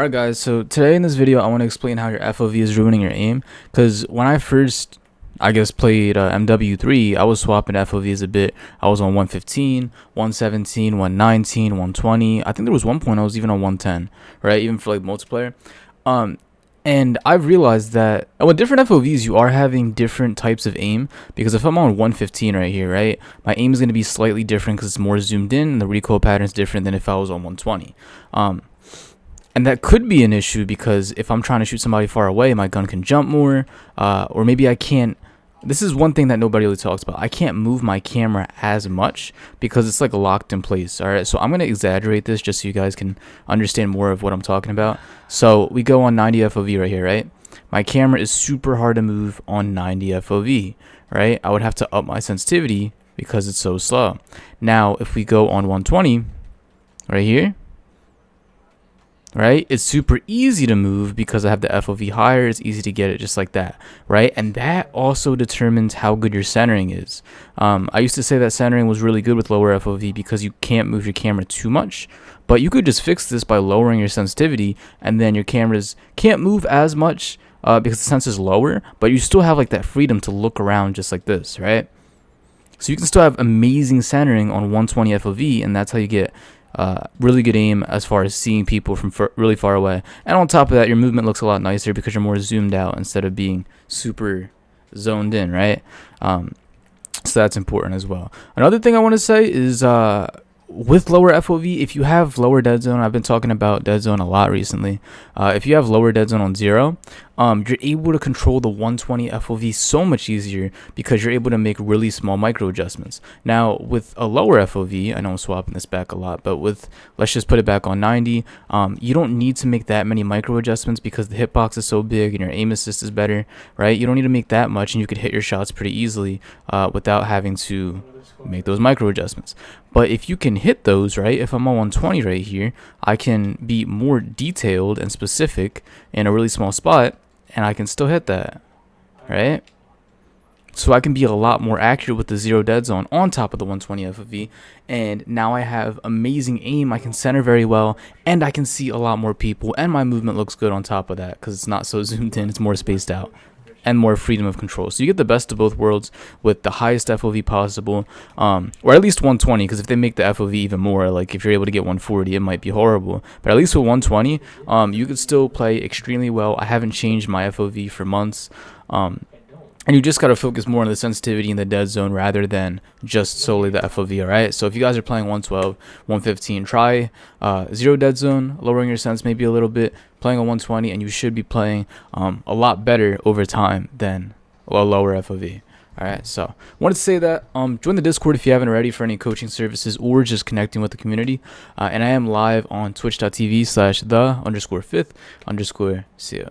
Alright guys, so today in this video I want to explain how your FOV is ruining your aim, because when I first played MW3, I was swapping FOVs a bit. I was on 115, 117, 119, 120. I think there was one point I was even on 110, right? Even for like multiplayer. And I've realized that with different FOVs you are having different types of aim, because if I'm on 115 right here, right, my aim is going to be slightly different because it's more zoomed in and the recoil pattern is different than if I was on 120. And that could be an issue because if I'm trying to shoot somebody far away, my gun can jump more, or maybe I can't. This is one thing that nobody really talks about. I can't move my camera as much because it's like locked in place. All right, so I'm going to exaggerate this just so you guys can understand more of what I'm talking about. So we go on 90 FOV right here, right? My camera is super hard to move on 90 FOV, right? I would have to up my sensitivity because it's so slow. Now, if we go on 120 right here, right, it's super easy to move because I have the FOV higher. It's easy to get it just like that, right? And that also determines how good your centering is. I used to say that centering was really good with lower FOV because you can't move your camera too much, but you could just fix this by lowering your sensitivity, and then your cameras can't move as much because the sense is lower, but you still have like that freedom to look around just like this, right? So you can still have amazing centering on 120 FOV, and that's how you get really good aim as far as seeing people from really far away. And on top of that, your movement looks a lot nicer because you're more zoomed out instead of being super zoned in, right? So that's important as well. Another thing I want to say is with lower FOV, if you have lower dead zone, I've been talking about dead zone a lot recently. If you have lower dead zone on 0, you're able to control the 120 FOV so much easier because you're able to make really small micro adjustments. Now with a lower FOV, I know I'm swapping this back a lot, but let's just put it back on 90. You don't need to make that many micro adjustments because the hitbox is so big and your aim assist is better, right? You don't need to make that much, and you could hit your shots pretty easily without having to make those micro adjustments. But if you can hit those, right, if I'm on 120 right here, I can be more detailed and specific in a really small spot, and I can still hit that, right? So I can be a lot more accurate with the 0 dead zone on top of the 120 FOV, and now I have amazing aim. I can center very well, and I can see a lot more people, and my movement looks good on top of that because it's not so zoomed in, it's more spaced out and more freedom of control. So you get the best of both worlds with the highest FOV possible, or at least 120, because if they make the FOV even more, like if you're able to get 140, it might be horrible, but at least with 120 you could still play extremely well. I haven't changed my FOV for months, and you just got to focus more on the sensitivity in the dead zone rather than just solely the FOV, all right? So if you guys are playing 112, 115, try 0 dead zone, lowering your sense maybe a little bit, playing on 120, and you should be playing a lot better over time than a lower FOV. All right, so wanted to say that join the Discord if you haven't already for any coaching services or just connecting with the community. And I am live on twitch.tv/the_5th_CO.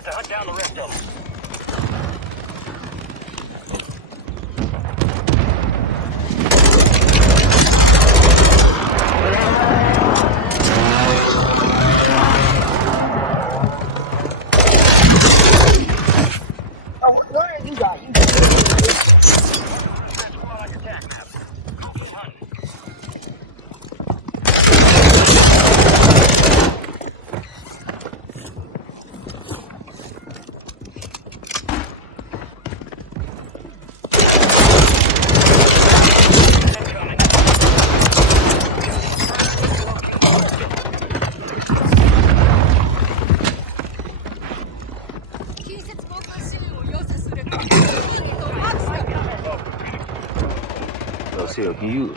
To hunt down the rest of them. Seal, can you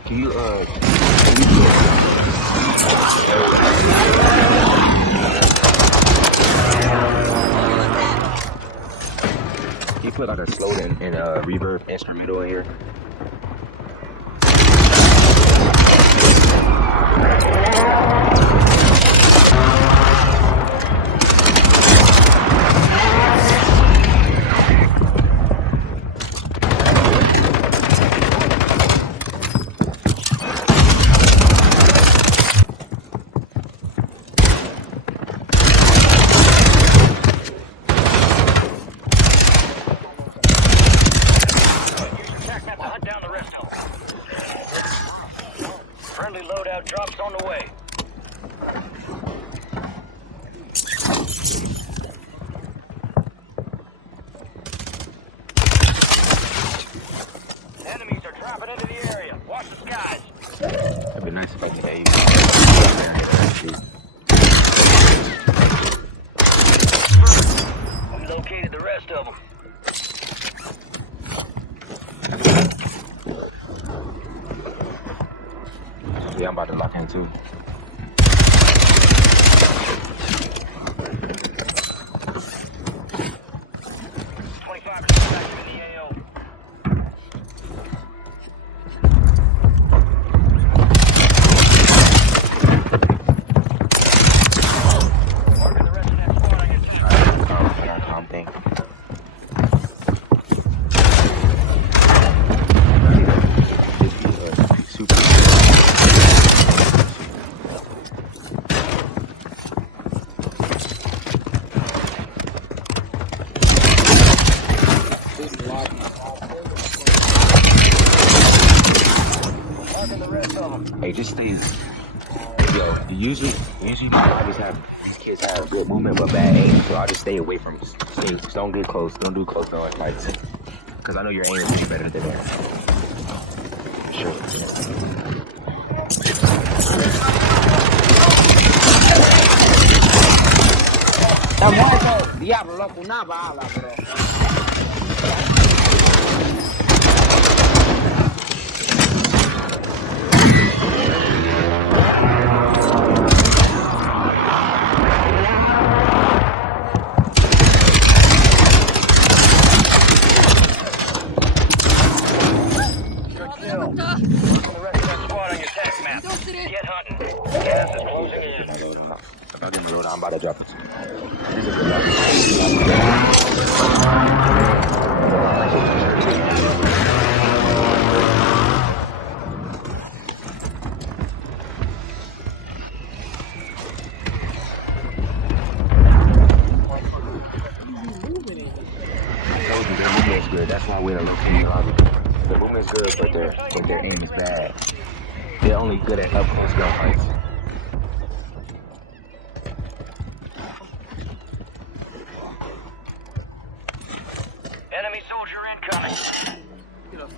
put like a slow and Rebirth instrumental in here? Drops on the way. Enemies are dropping into the area. Watch the skies. That'd be nice if I could aim. We located the rest of them. Yeah, I'm about to lock in too. Hey, just stay. Yo, usually these kids have good movement but bad aim, so I'll just stay away from things. Don't get close. Don't do close noise fights. Cause I know your aim is much better than theirs. Sure. Está muerto, diablo, loco, una bala, bro. I'm about to drop it. Good. That's why we're locating lobby. The movement's good, but their aim is bad. They're only good at up close gunfights. Enemy soldier incoming. They don't.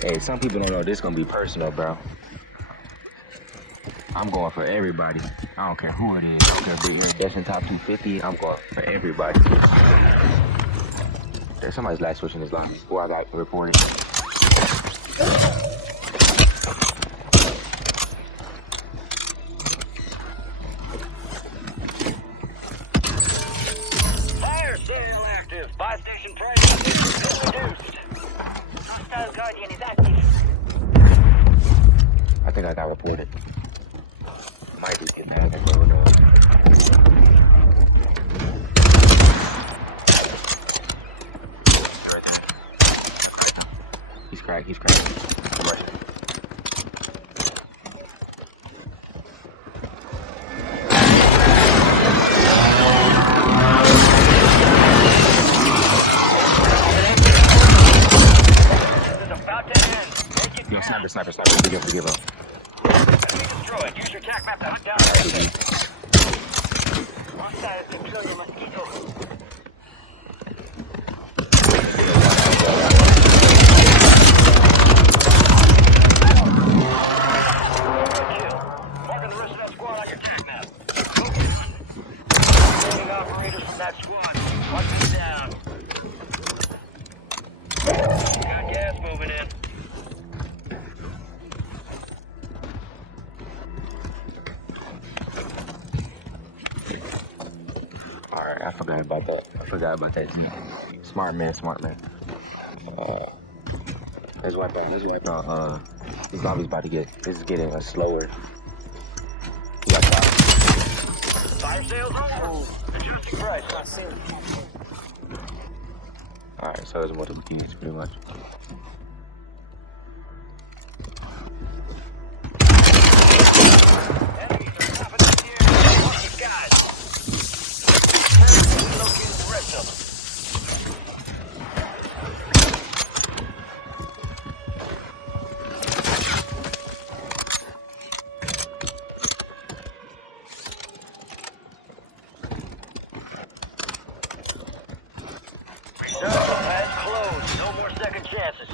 Hey, some people don't know this gonna be personal, bro. I'm going for everybody. I don't care who it is. I don't care if they're in best in top 250. I'm going for everybody. There's somebody's last switch in his line. Who I got reported. Fire sale active. Buy station price reduced. Hostile Guardian is active. I think I got reported. Might be getting out of the road. He's cracked. I'm right. Yo, sniper. Give up. Destroyed. Use your tac map to hunt down the enemy. Hostiles control the mosquito. Marking the rest of that squad on your tac map. Moving operators from that squad. Watch them down. I forgot about that. Smart man. Let's wipe out. This lobby's about to get. This is getting a slower. You got shot. Fire sales over. Adjusting price. All right, so it's multiple keys, pretty much. Closed. No more second chances.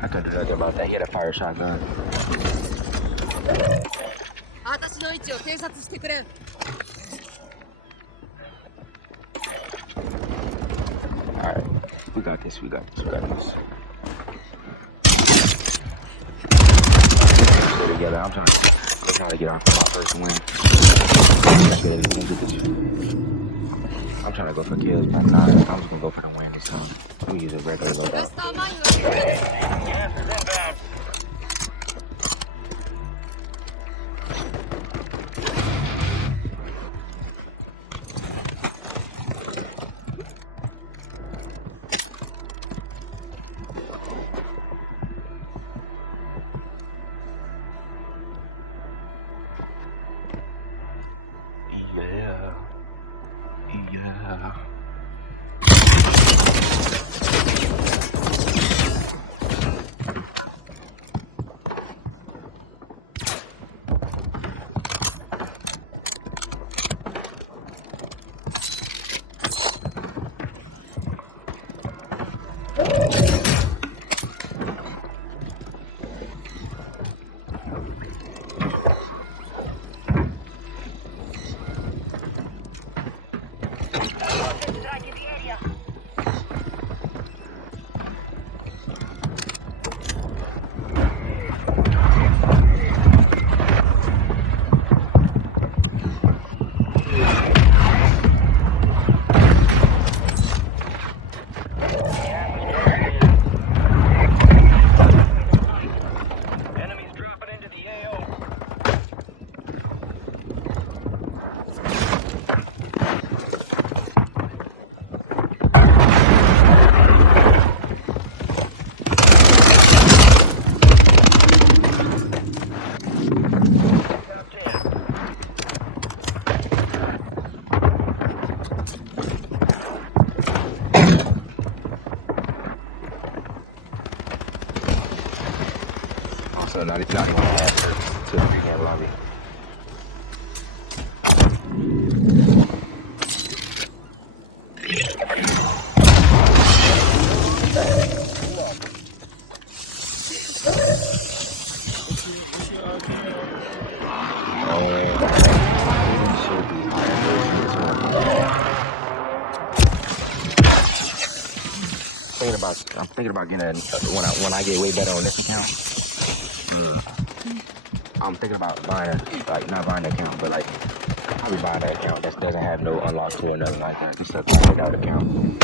I could do nothing about that. He had a fire shotgun. 私の位置を偵察してくれ。 All right, we got this. Stay together. I'm trying to get our first win. I'm trying to go for kills, but nah, I'm just gonna go for the win this time. We use a regular loadout. マスターマインド。 Gas is inbound. Yeah. Enemies dropping into the AO. So not even have to the lobby. I'm thinking about getting when I get way better on this account. I'm thinking about buying not buying an account, but like probably buying an account that doesn't have no unlock to or nothing like that. Just a grayed out account.